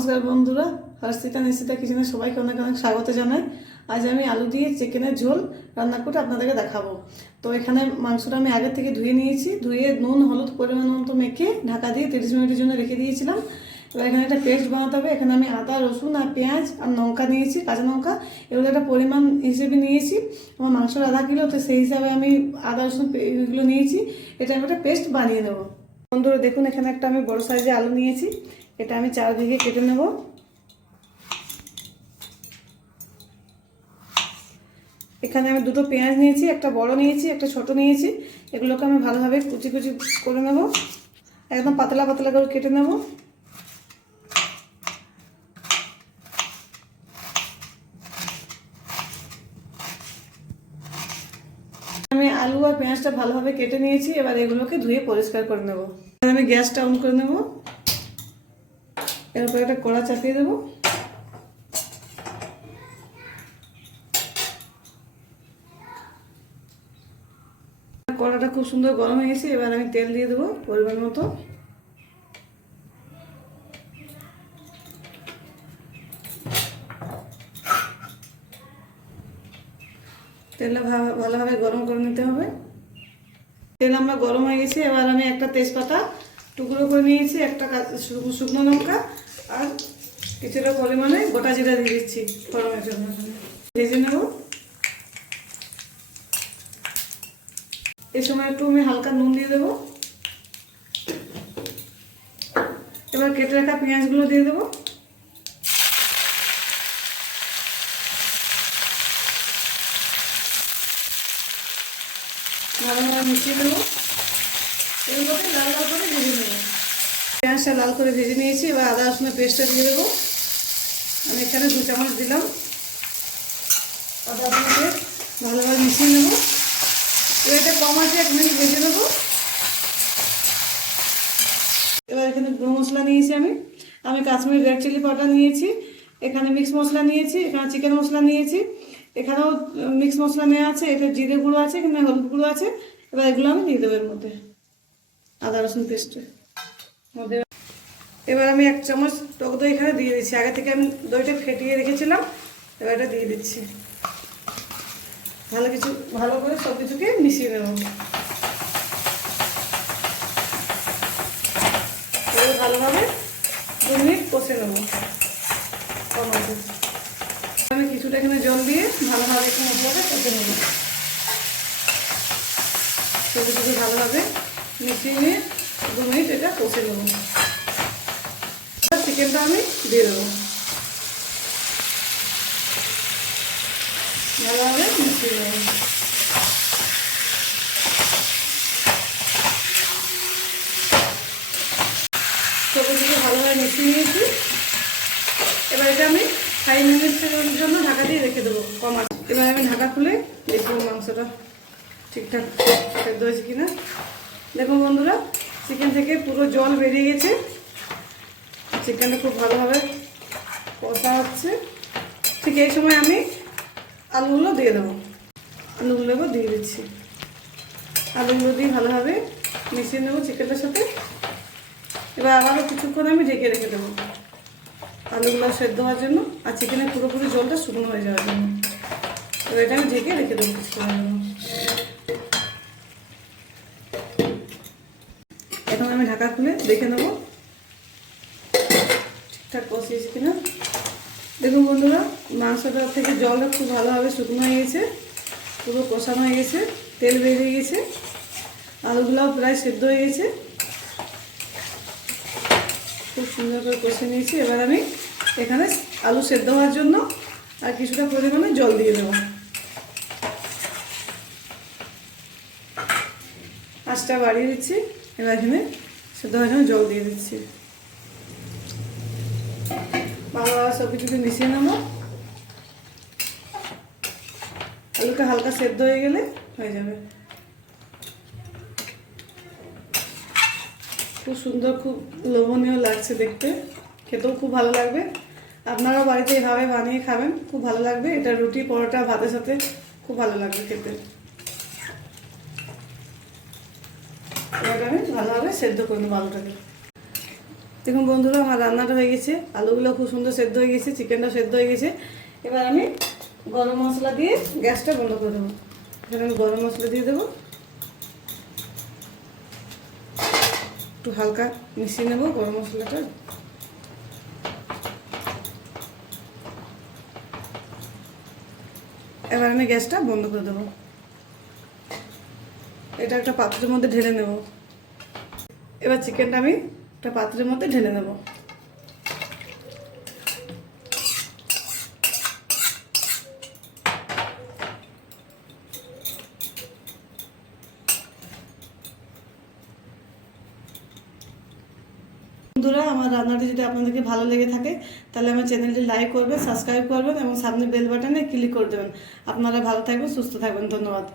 নমস্কার বন্ধুরা, হর্ষিতা নিশ্চিতা কিচেনে সবাইকে অনেক অনেক স্বাগত জানাই। আজ আমি আলু দিয়ে চিকেনের ঝোল রান্না করে আপনাদেরকে দেখাবো। তো এখানে মাংসটা আমি আগে থেকে ধুয়ে নিয়েছি, ধুয়ে নুন হলুদ পরিমাণ মতো মেখে ঢাকা দিয়ে 30 মিনিটের জন্য রেখে দিয়েছিলাম। এবার এখানে একটা পেস্ট বানাতে হবে। এখানে আমি আদা রসুন আর পেঁয়াজ আর লঙ্কা নিয়েছি, কাঁচা লঙ্কা, এগুলো একটা পরিমাণ হিসেবে নিয়েছি। আমার মাংসর আধা কিলো, তো সেই হিসাবে আমি আদা রসুন এগুলো নিয়েছি। এটা আমি একটা পেস্ট বানিয়ে নেবো। বন্ধুরা দেখুন, এখানে একটা আমি বড় সাইজে আলু নিয়েছি, এটা আমি 4 দিকে কেটে নেব। এখানে আমি দুটো পেঁয়াজ নিয়েছি, একটা বড় নিয়েছি, একটা ছোট নিয়েছি। এগুলোকে আমি ভালোভাবে কুচি কুচি করে নেব, একদম পাতলা পাতলা করে কেটে নেব। আমি আলু আর পেঁয়াজটা ভালোভাবে কেটে নিয়েছি, এবার এগুলোকে ধুয়ে পরিষ্কার করে নেব। আমি গ্যাসটা অন করে নেব, এরপর একটা কড়া চাপিয়ে দেবো। কড়াটা খুব সুন্দর গরম হয়ে গেছে, এবার আমি তেল দিয়ে দেবো পরিমাণ মতো। তেলটা ভালোভাবে গরম করে নিতে হবে। তেল আমরা গরম হয়ে গেছে, এবার আমি একটা তেজপাতা টুকরো করে নিয়েছি, একটা শুকনো লঙ্কা আর কিছুটা পরিমাণে গোটা জিরা দিয়ে দিচ্ছি গরমের জন্য। ভেজে নেব। এই সময় একটু আমি হালকা নুন দিয়ে দেবো। এবার কেটে রাখা পেঁয়াজগুলো দিয়ে দেবো। ভালোভাবে মিশিয়ে দেবো। এগুলোকে লাল লাল করে ভেজে নেবো। পেঁয়াজটা লাল করে ভেজে নিয়েছি, এবার আদা রসুনের পেস্টটা দিয়ে দেবো। আমি এখানে 2 চামচ দিলাম। আদা রসুন পেস্ট ভালোভাবে মিশিয়ে নেবো। এবার এটা কম আছে 1 মিনিট ভেজে নেবো। এবার এখানে গুঁড়ো মশলা নিয়েছি, আমি কাশ্মীরি রেড চিলি পাউডার নিয়েছি, এখানে মিক্স মশলা নিয়েছি, এখানে চিকেন মশলা নিয়েছি, এখানেও মিক্স মশলা নেওয়া আছে, এটা জিরে গুঁড়ো আছে, এখানে হলুদ গুঁড়ো আছে। এবার এগুলো আমি দিয়ে দেবো এর মধ্যে, আদা রসুন পেস্টের মধ্যে। এবার আমি 1 চামচ টক দই এখানে দিয়ে দিচ্ছি, আগে থেকে আমি দইটা ফেটিয়ে রেখেছিলাম। এবার এটা দিয়ে দিচ্ছি। ভালো করে সব কিছুকে মিশিয়ে নেব। ভালোভাবে 2 মিনিট কষে নেব। আমি কিছুটা এখানে জল দিয়ে ভালোভাবে একটু মশলাটা কষে নেব। সবজিটাকে ভালোভাবে মিশিয়ে নিয়ে 2 মিনিট এটা কষে নেব। চিকেনটা আমি দিয়ে দেবো, ভালোভাবে মিশিয়ে নেব। সবজিটাকে ভালোভাবে মিশিয়ে নিয়েছি। এবার এটা আমি 5 মিনিটের জন্য ঢাকা দিয়ে রেখে দেবো কম আছে। এবার আমি ঢাকা খুলে দেখবো মাংসটা ঠিকঠাক সেদ্ধ হয়েছে কিনা। দেখুন বন্ধুরা, চিকেন থেকে পুরো জল বেরিয়ে গেছে। চিকেনটা খুব ভালোভাবে কষা হচ্ছে। ঠিক এই সময় আমি আলুগুলো দিয়ে দেবো। আলুগুলো দিয়ে দিচ্ছি। আলুগুলো দিয়ে ভালোভাবে মিশিয়ে নেবো চিকেনটার সাথে। এবার আবারও কিছুক্ষণ আমি ঢেকে রেখে দেবো আলুগুলো সেদ্ধ হওয়ার জন্য আর চিকেনের পুরোপুরি জলটা শুকনো হয়ে যাওয়ার জন্য। এবার এটা আমি ঢেকে রেখে দেবো কিছুক্ষণের জন্য। এখন আমি ঢাকা খুলে দেখে নেবো ঠিকঠাক কষিয়েছি কিনা। দেখুন বন্ধুরা, মাংসটা থেকে জলটা খুব ভালোভাবে শুকনো হয়ে গেছে, পুরো কষানো হয়ে গেছে, তেল বেরিয়ে গেছে, আলুগুলোও প্রায় সেদ্ধ হয়ে গেছে। খুব সুন্দর করে কষে নিয়েছি। এবার আমি এখানে আলু সেদ্ধ হওয়ার জন্য আর কিছুটা পরিমাণে জল দিয়ে দেবো। আঁচটা বাড়িয়ে দিচ্ছি। এবার এখানে সেদ্ধ হওয়ার জন্য জল দিয়ে দিচ্ছি। ভালোভাবে সব কিছুকে মিশিয়ে নেবো। আলুটা হালকা সেদ্ধ হয়ে গেলে হয়ে যাবে। খুব সুন্দর, খুব লোভনীয় লাগছে দেখতে, খেতেও খুব ভালো লাগবে। আপনারাও বাড়িতে এভাবে বানিয়ে খাবেন, খুব ভালো লাগবে। এটা রুটি পরোটা ভাতের সাথে খুব ভালো লাগবে খেতে। এবার আমি ভালোভাবে সেদ্ধ করে নেবো আলুটাকে। দেখুন বন্ধুরা, আমার রান্নাটা হয়ে গেছে, আলুগুলো খুব সুন্দর সেদ্ধ হয়ে গেছে, চিকেনটা সেদ্ধ হয়ে গেছে। এবার আমি গরম মশলা দিয়ে গ্যাসটা বন্ধ করে দেবো। এখানে আমি গরম মশলা দিয়ে দেবো, একটু হালকা মিশিয়ে নেবো গরম মশলাটা। এবার আমি গ্যাসটা বন্ধ করে দেবো। এটা একটা পাত্রের মধ্যে ঢেলে নেব। এবার চিকেনটা আমি একটা পাত্রের মধ্যে ঢেলে নেব। বন্ধুরা, আমার রান্নাটি যদি আপনাদেরকে ভালো লেগে থাকে তাহলে আমার চ্যানেলটি লাইক করবেন, সাবস্ক্রাইব করবেন এবং সামনে বেল বাটনে ক্লিক করে দেবেন। আপনারা ভালো থাকবেন, সুস্থ থাকবেন। ধন্যবাদ।